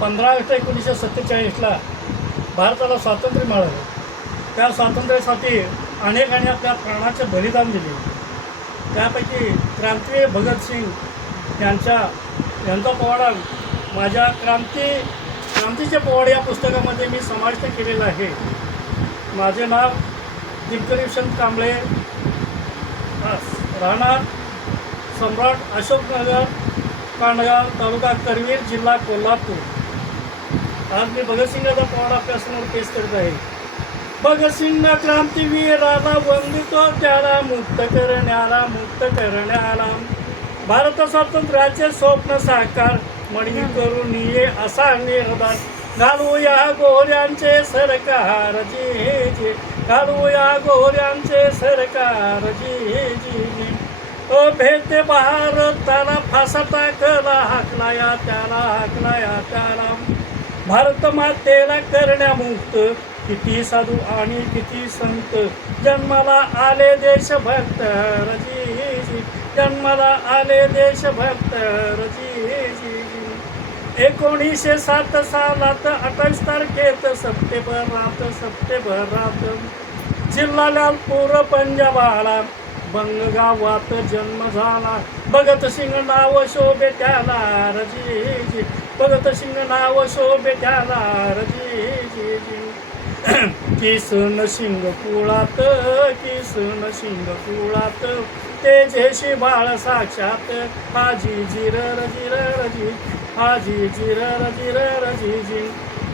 15 August 1947ला भारताला स्वातंत्र्य मिळालं. त्या स्वातंत्र्यासाठी अनेकांनी आपल्या प्राणाचे बलिदान दिले. त्यापैकी क्रांतीवीर भगतसिंग यांचा पोवाडा माझ्या क्रांतीचे पोवाडे या पुस्तकामध्ये मी समाविष्ट केलेला आहे. माझे नाव दिनकर यशवंत कांबळे, राहणार सम्राट अशोकनगर, कांडगाव, तालुका करवीर, जिल्हा कोल्हापूर. आज मी भगतसिंगाचा पोवाडा आपल्यासमोर पेश करत आहे. भगतसिंग क्रांतीवीराला वंदितो, त्याला मुक्त करण्याला भारत स्वातंत्र्याचे स्वप्न साकार मणी करून ये असा निर्धार. घालूया गोऱ्यांचे सरकार जी, घालूया गोऱ्यांचे सरकार जी. भेदते भारताला फासा टाकला, हाकलाया त्याला भारत मातेला करण्यामुक्त. किती साधू आणि किती संत जन्माला आले देशभक्त रजी, जन्माला आले देशभक्त रजी. 1907 सालात 28 तारखेत सप्टेंबरात जिल्हा लालपूर पंजाबाला बंगगावात जन्म झाला. भगतसिंग नाव शोभे त्याला रजी, भगतसिंग नाव शोभे त्याला रजी. किसन शिंग कुळात तेजेशी बाळ साक्षात. हाजी जिरर जी.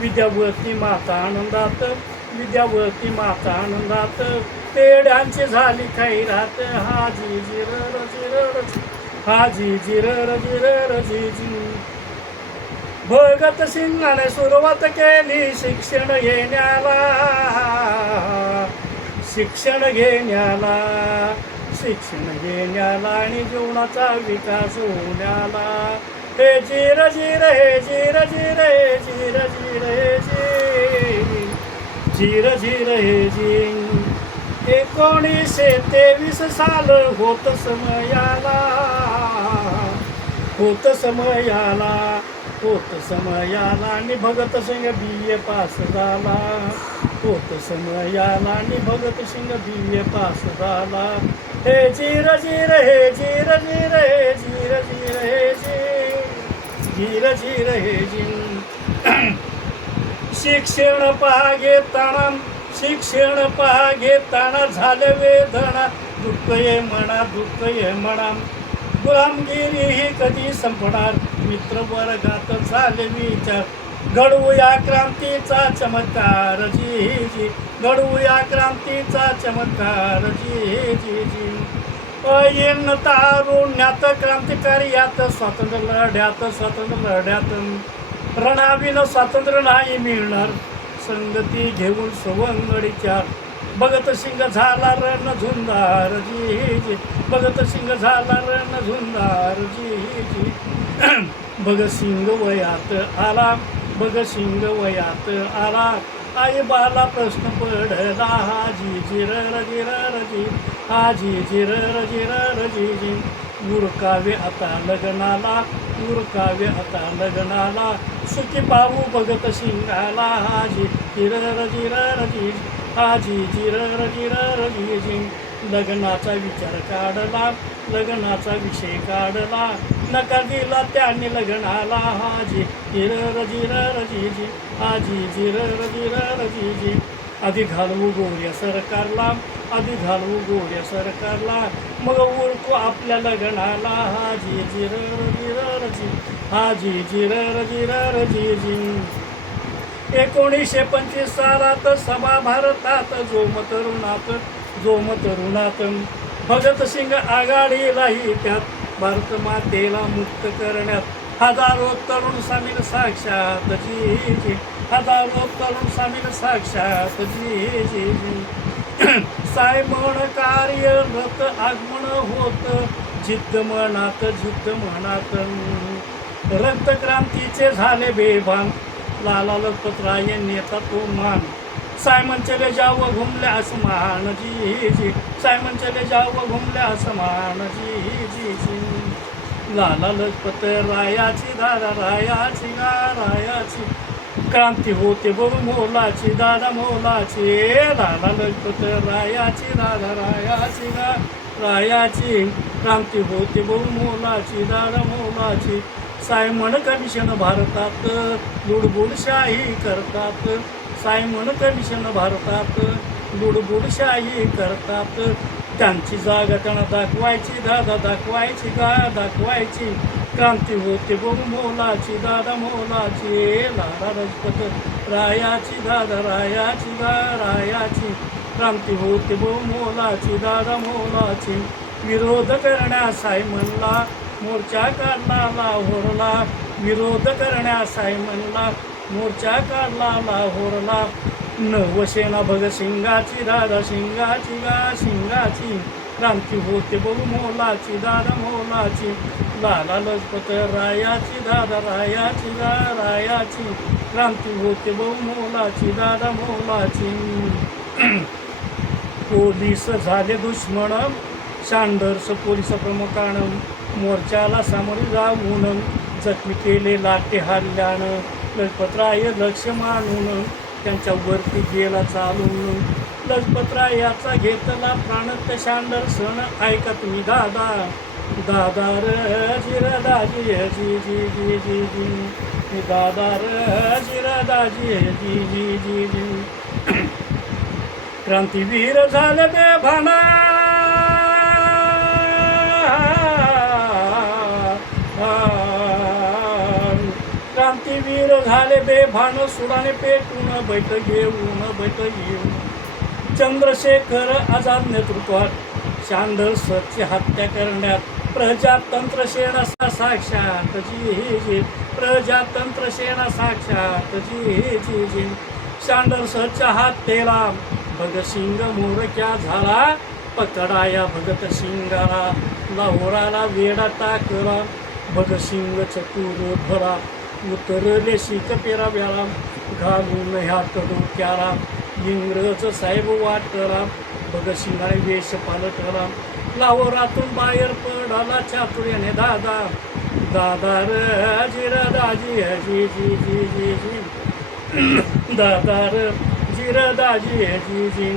विद्यावती माता आनंदात पेड्यांची झाली खैरात. हाजी जिरर जी. भगतसिंगाने सुरुवात केली शिक्षण घेण्याला आणि जीवनाचा विकास होण्याला. हे जिर जिर हे जिर जिर हे जिर जिर हे जिर जिर हे जी. 1923 साल होत समयाला आणि भगतसिंग BA पास झाला. BA पास झाला. हे जिर जिर हे जिर जिर हे जिर जिर हे जी. शिक्षण पहा घेताना झाले वेदना. दुःख ये म्हणा गुलामगिरी ही कधी संपणार. मित्र वर्गात झाले विचार. घडवूया क्रांतीचा चमत्कार जी, घडवूया क्रांतीचा चमत्कार जी. येन तारुण्यात क्रांतिकार्यात स्वातंत्र्य लढ्यात रणाविन स्वातंत्र्य नाही मिळणार. संगती घेऊन सवंगडीच्या भगतसिंग झाला रणझुंजार जी, भगतसिंग झाला रणझुंजार जी. भगतसिंग वयात आला आई बाला प्रश्न पडला. हाजी जिरर जी. उरकावे आता लग्नाला सुखी पाहू भगतसिंगाला. हाजी जिरर जी. लग्नाचा विषय काढला. नकार दिला त्यांनी लग्नाला. हाजी जिरर जी. आधी घालवू गोऱ्या सरकारला मग ओळखू आपल्या लग्नाला. हाजी जिरर जी. 1925 सालात सभा भारतात जोम तरुणात भगतसिंग आघाडीलाही त्यात. भारत मातेला मुक्त करण्यात हजारो तरुण सामील साक्षात जी, हजारो तरुण सामील साक्षात जी. सायमन कार्यरत आगमन होत जिद्द मनात रक्तक्रांतीचे झाले बेभान. लाला लजपतराय नेता तो मान. सायमन चले जाव घुमले आसमान जी, सायमन चले जाव घुमले आसमान जी. लाला लजपत रायाची दादा रायाची गा रायाची क्रांती होते बघू मोलाची दादा मोलाची लाला लजपत रायाची दादा रायाची गा रायाची क्रांती होते बघू मोलाची दादा मोलाची सायमन कमिशन भारतात लुडबुडशाही करतात सायमन कमिशन भारतात लुडबुडशाही करतात त्यांची जागा त्यांना दाखवायची दादा दाखवायची गा दाखवायची क्रांती होते बघू मोलाची दादा मोलाची लाला लजपत रायाची दादा रायाची गा रायाची क्रांती होते बघू मोलाची दादा मोलाची विरोध करण्यास सायमनला मोर्चा काढला लाहोरला विरोध करण्यास सायमनला मोर्चा काढला लाहोरला नवसेना भगतसिंगाची दादा सिंगाची गा सिंगाची क्रांती होते बघू मोलाची दादा मोलाची लाला लजपत रायाची दादा रायाची गा रायाची क्रांती होते बघू मोलाची दादा मोलाची पोलीस झाले दुश्मन शांडर्स पोलीस प्रमुखानं मोर्चाला सामोरे जाऊन जखमी केले लाटे हल्ल्यानं लजपतराय लक्ष मानून त्यांच्यावरती गेला चालून लजपतरायाचा घेतला प्राणत शांडर्सन ऐका तुम्ही दादा दादा र जिरदाजी जी जी जी जी जी दादा र जिरदाजी जी जी जी जी क्रांतीवीर झाले बेभाना क्रांतीवीर झाले बेभान सुडाने पेटून बैठ घेऊन चंद्रशेखर आझाद नेतृत्वात शांडर्सची हत्या करण्यात प्रजातंत्र सेना साक्षात जी जी प्रजातंत्र सेना साक्षात जी जी जी शांडर्सच्या हत्येला भगतसिंग मोरक्या झाला पकडाया भगतसिंगाला लाहोराला वेडा टाकला भगतसिंग चतुर भरा उतरले शीख पेराव्याला घालून ह्यात डोक्याला इंग्रज साहेब वाटला भगतसिंगाने वेश पालटला लाहोरातून बाहेर पडाला चातुर्याने दादा दादा र जिरदाजी जी जी जी जी जी दादा र जिरदाजी जी जी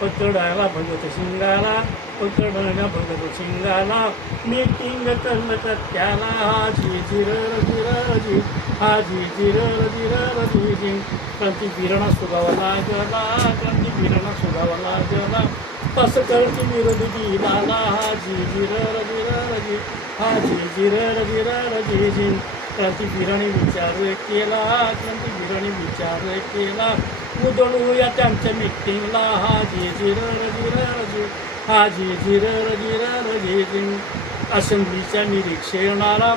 पकडायला भगतसिंगाला पकडण्या भगतसिंगाला मीटिंग कलकत्त्याला हाजी जिरर जिरजी हाजी जिरर जिरर जी क्रांतीवीरांना सुगावा लागला क्रांतीवीरांना सुगावा लागला पसकळची विरोधी दिलाला हाजी जिरर जिरजी हाजी जिरर जिरजी जी क्रांतीवीरांनी विचार केला क्रांतीवीरांनी विचार केला उदळूया त्यांच्या मीटिंगला हाजी जिरर जिरजी हाजी जिरर जिरजी जी असेंब्लीच्या निरीक्षणाला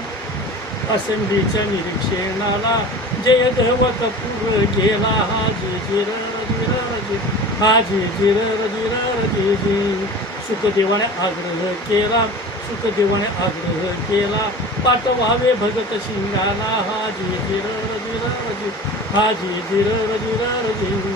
असेंब्लीच्या निरीक्षणाला जय देव कपूर गेला हाजी जिरर जिरजी हाजी जिरर जिरजी जी सुखदेवाने आग्रह केला सुखदेवाने आग्रह केला पाठवावे भगतसिंगाला हाजी जिरर जिरजी हाजी जिरर जिरजी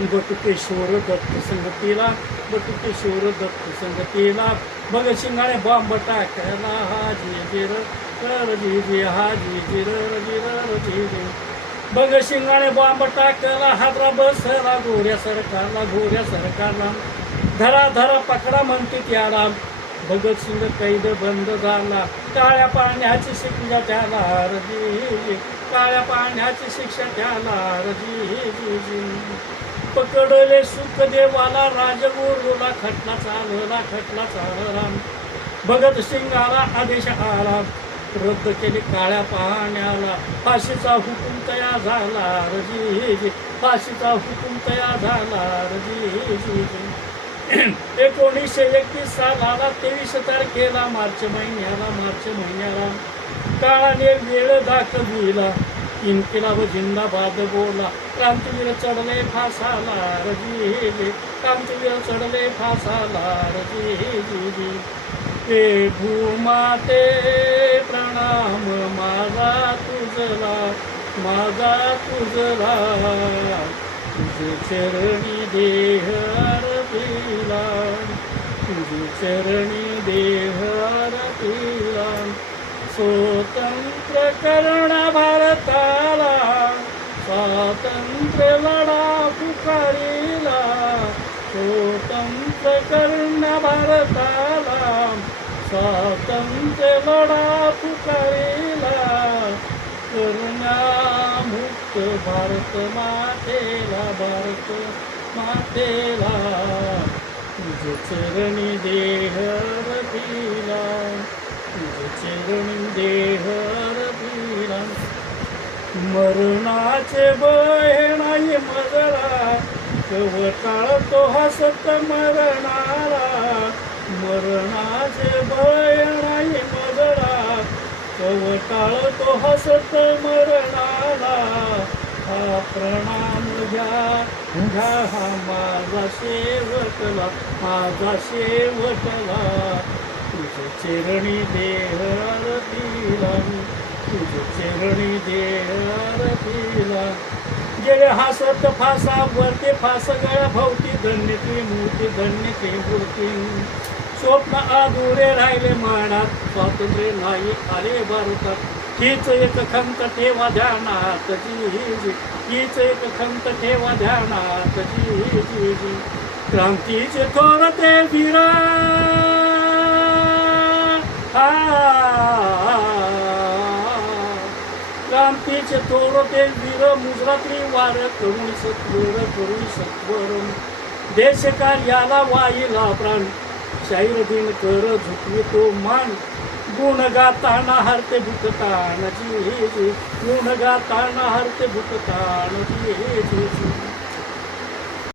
बटुकेश्वर दत्त संगतीला बटुकेश्वर दत्त संगतीला भगतसिंगाने बॉम्ब टाकला हाजी जिरर जी जी हाजी जिरर जिरर जी जी भगतसिंगाने बॉम्ब टाकला हादरा बसला घोऱ्या सरकारला धरा धरा पकडा म्हणते त्याला भगतसिंग कैद बंद झाला काळ्या पाण्याची शिक्षा त्याला रजी काळ्या पाण्याची शिक्षा त्याला रजी पकडले सुखदेवाला राजगुरूला खटला चालला भगतसिंगाला आदेश आला रद्द केले काळ्या पाण्याला फाशीचा हुकूम तयार झाला रजी फाशीचा हुकूम तयार झाला रजी 1931 सालाला 23 तारखेला मार्च महिन्याला काळाने वेळ दाखविला इन्किलाब जिंदाबाद बोला क्रांतीवीर चढले फासाला रजी क्रांतीवीर चढले फासाला रजी ते भूमाते प्रणाम माझा तुझला तुझे चरणी देह अर्पिला तुझे चरणी देह अर्पिला स्वतंत्र करण भारताला, स्वातंत्र्य लढा पुकारिला, स्वतंत्र करण भारताला, स्वातंत्र्य लढा पुकारिला, करुणा मुक्त भारत मातेला, भारत मातेला, तुझे चरणी देह रविला, तुझे चरणी देह रविला. मरणाचे भय नाही मजला, कवटाळ तो हसत मरणाला, मरणाचे भय नाही मजला, कवटाळ तो हसत मरणाला. हा प्रणाम घ्या घ्या, हा माझा शेवटला, माझा शेवटला, तुझे चरणी देह रविला, तुझे चरणी देह रविला. गेले हसत फासावरती फास गळ्या भोवती, धन्य ती मूर्ती, धन्य ती मूर्ती. स्वप्न अधुरे राहिले मनात, स्वातंत्र्य नाही आले भारतात. हीच एक खंत ठेवा ध्यानात जी, हीच एक खंत ठेवा ध्यानात जी. क्रांतीचे थोर ते वीरा, क्रांतीचे थोर ते वीर, मुजरात्री वार करुणी सत्वर, करुणी सत्वर. देश कार्याला वाईला प्राण, शाहीर दिन कर झुकवितो मान. गुण गाताना हरते भूततान जी, गुण गाताना हरते भूततान जी.